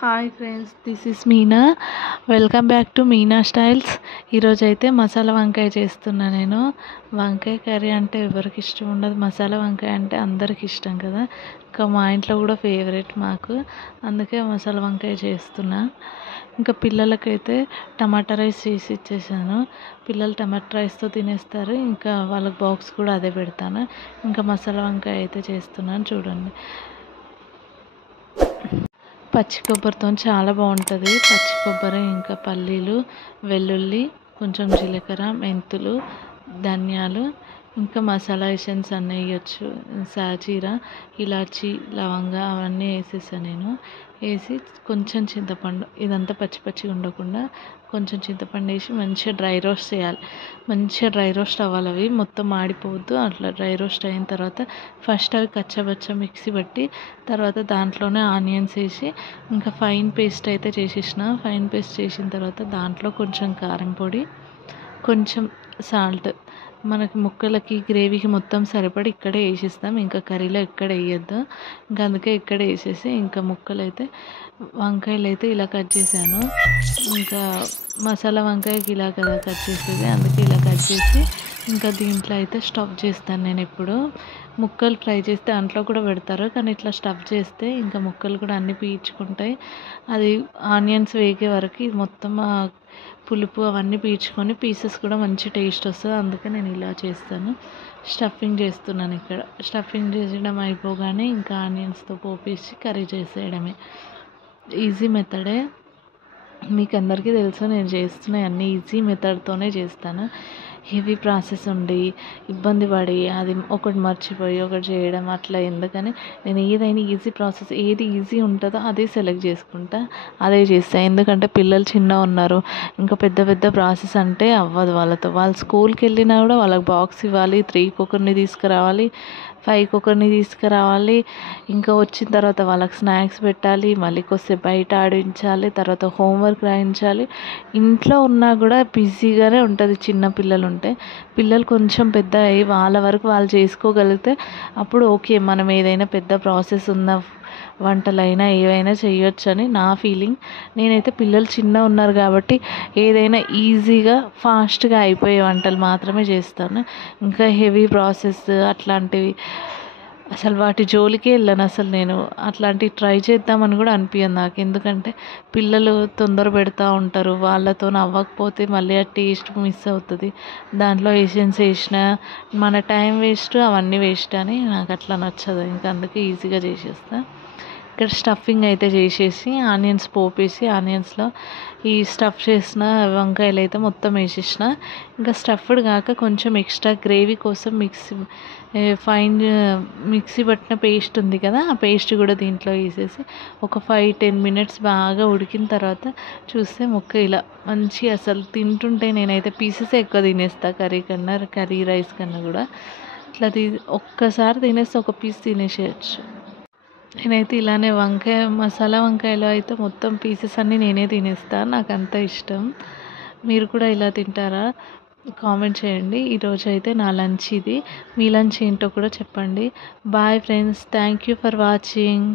Hi friends, this is Meena. Welcome back to Meena styles. ఈరోజైతే మసాలా వంకాయ చేస్తున్నా నేను. వంకాయ కర్రీ అంటే ఎవరికి ఇష్టం ఉండదు, మసాలా వంకాయ అంటే అందరికి ఇష్టం కదా. ఇంకా మా ఇంట్లో కూడా ఫేవరెట్ మాకు, అందుకే మసాలా వంకాయ చేస్తున్నా. ఇంకా పిల్లలకైతే టమాటా రైస్ చేసి ఇచ్చేసాను. పిల్లలు టమాటా రైస్తో తినేస్తారు, ఇంకా వాళ్ళకి బాక్స్ కూడా అదే పెడతాను. ఇంకా మసాలా వంకాయ అయితే చేస్తున్నాను చూడండి. పచ్చి కొబ్బరితో చాలా బాగుంటుంది. పచ్చి కొబ్బరి, ఇంకా పల్లీలు, వెల్లుల్లి, కొంచెం జీలకర్ర, మెంతులు, ధనియాలు, ఇంకా మసాలా ఎసెన్స్ అన్నీ వేయచ్చు. సాజీరా, ఇలాచి, లవంగా అవన్నీ వేసేసాను నేను. వేసి కొంచెం చింతపండు, ఇదంతా పచ్చి పచ్చిగా ఉండకుండా కొంచెం చింతపండు వేసి మంచిగా డ్రై రోస్ట్ చేయాలి. మంచిగా డ్రై రోస్ట్ అవ్వాలి, అవి మొత్తం మాడిపోవద్దు. అట్లా డ్రై రోస్ట్ అయిన తర్వాత ఫస్ట్ అవి కచ్చబచ్చ మిక్సీ పట్టి తర్వాత దాంట్లోనే ఆనియన్స్ వేసి ఇంకా ఫైన్ పేస్ట్ అయితే చేసేసిన. ఫైన్ పేస్ట్ చేసిన తర్వాత దాంట్లో కొంచెం కారం పొడి, కొంచెం సాల్ట్, మనకి ముక్కలకి గ్రేవీకి మొత్తం సరిపడి ఇక్కడే వేసేస్తాం. ఇంకా కర్రీలో ఎక్కడ వేయద్దు. ఇంకా అందుకే ఇక్కడే వేసేసి ఇంకా ముక్కలు అయితే వంకాయలు అయితే ఇలా కట్ చేశాను. ఇంకా మసాలా వంకాయకి ఇలా కదా కట్ చేసేది, అందుకే ఇలా కట్ చేసి ఇంకా దీంట్లో అయితే స్టఫ్ చేస్తాను నేను. ఇప్పుడు ముక్కలు ఫ్రై చేస్తే దాంట్లో కూడా పెడతారు, కానీ ఇట్లా స్టఫ్ చేస్తే ఇంకా ముక్కలు కూడా అన్నీ పీల్చుకుంటాయి. అది ఆనియన్స్ వేగే వరకు ఇది మొత్తం పులుపు అవన్నీ పీల్చుకొని పీసెస్ కూడా మంచి టేస్ట్ వస్తుంది. అందుకే నేను ఇలా చేస్తాను. స్టఫింగ్ చేస్తున్నాను ఇక్కడ. స్టఫింగ్ చేసడం అయిపోగానే ఇంకా ఆనియన్స్తో పోపేసి కర్రీ చేసేయడమే. ఈజీ మెథడే, మీకు అందరికీ తెలుసు నేను చేస్తున్న అన్నీ ఈజీ మెథడ్తోనే చేస్తాను. హెవీ ప్రాసెస్ ఉండి ఇబ్బంది పడి అది ఒకటి మర్చిపోయి ఒకటి చేయడం అట్లా ఎందుకని నేను ఏదైనా ఈజీ ప్రాసెస్ ఏది ఈజీ ఉంటుందో అదే సెలెక్ట్ చేసుకుంటా, అదే చేస్తాను. ఎందుకంటే పిల్లలు చిన్న ఉన్నారు, ఇంకా పెద్ద పెద్ద ప్రాసెస్ అంటే అవ్వదు వాళ్ళతో. వాళ్ళు స్కూల్కి వెళ్ళినా కూడా వాళ్ళకి బాక్స్ ఇవ్వాలి, 3కి ఒకరిని తీసుకురావాలి, 5కి ఒకరిని తీసుకురావాలి. ఇంకా వచ్చిన తర్వాత వాళ్ళకి స్నాక్స్ పెట్టాలి, మళ్ళీ కొద్దిసేపు బయట ఆడించాలి, తర్వాత హోంవర్క్ రాయించాలి. ఇంట్లో ఉన్నా కూడా బిజీగానే ఉంటుంది. చిన్న పిల్లలు ఉంటే, పిల్లలు కొంచెం పెద్ద అయ్యి వాళ్ళ వరకు వాళ్ళు చేసుకోగలిగితే అప్పుడు ఓకే, మనం ఏదైనా పెద్ద ప్రాసెస్ ఉన్న వంటలైనా ఏవైనా చేయొచ్చని నా ఫీలింగ్. నేనైతే పిల్లలు చిన్న ఉన్నారు కాబట్టి ఏదైనా ఈజీగా ఫాస్ట్గా అయిపోయే వంటలు మాత్రమే చేస్తాను. ఇంకా హెవీ ప్రాసెస్ అట్లాంటివి అసలు వాటి జోలికే వెళ్ళను. అసలు నేను అట్లాంటివి ట్రై చేద్దామని కూడా అనిపించదు నాకు. ఎందుకంటే పిల్లలు తొందర పెడతా ఉంటారు, వాళ్ళతో అవ్వకపోతే మళ్ళీ ఆ టేస్ట్ మిస్ అవుతుంది. దాంట్లో ఎసెన్స్ వేసిన మన టైం వేస్ట్, అవన్నీ వేస్ట్ అని నాకు అట్లా నచ్చదు. ఇంకా అందుకే ఈజీగా చేసేస్తా. ఇక్కడ స్టఫింగ్ అయితే చేసేసి ఆనియన్స్ పోపేసి ఆనియన్స్లో ఈ స్టఫ్ చేసిన వంకాయలు అయితే మొత్తం వేసేసిన. ఇంకా స్టఫ్డ్ కాక కొంచెం ఎక్స్ట్రా గ్రేవీ కోసం ఫైన్ మిక్సీ పట్టిన పేస్ట్ ఉంది కదా, ఆ పేస్ట్ కూడా దీంట్లో వేసేసి ఒక 5-10 మినిట్స్ బాగా ఉడికిన తర్వాత చూస్తే ముక్క ఇలా మంచి అసలు తింటుంటే నేనైతే పీసెస్ ఎక్కువ తినేస్తా కర్రీ కన్నా, కర్రీ రైస్ కన్నా కూడా. ఇట్లా ఒక్కసారి తినేస్తే ఒక పీస్ తినేసేయచ్చు. నేనైతే ఇలానే వంకాయ మసాలా వంకాయలో అయితే మొత్తం పీసెస్ అన్నీ నేనే తినేస్తాను, నాకు అంత ఇష్టం. మీరు కూడా ఇలా తింటారా? కామెంట్ చేయండి. ఈరోజు అయితే నా లంచ్ ఇది. మీ లంచ్ ఏంటో కూడా చెప్పండి. Bye friends, thank you for watching.